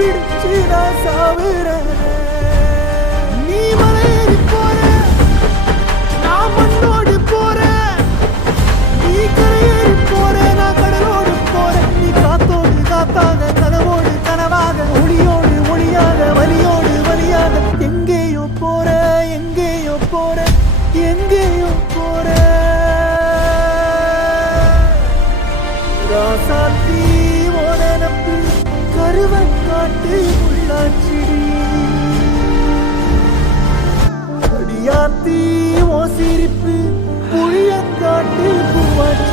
பிடிச்சு நான் சாவுறேன். நீ மலையேறி போற, நான் மண்ணோடு போறேன். நீ கரையேறி போற, நான் கடலோடு போறேன். நீ காத்தோடு காத்தாக, கனவோடு கனவாக, ஒளியோடு ஒளியாக, வலியோடு வலியாக, எங்கேயோ போற, எங்கேயோ போற, எங்கேயோ போற. ராசாத்தி ஓனப்பு கருவக்காட்டு உள்ளாச்சிடி, அடியாத்தி ஓ சிரிப்பு புளியங்காட்டு பூவாச்சி.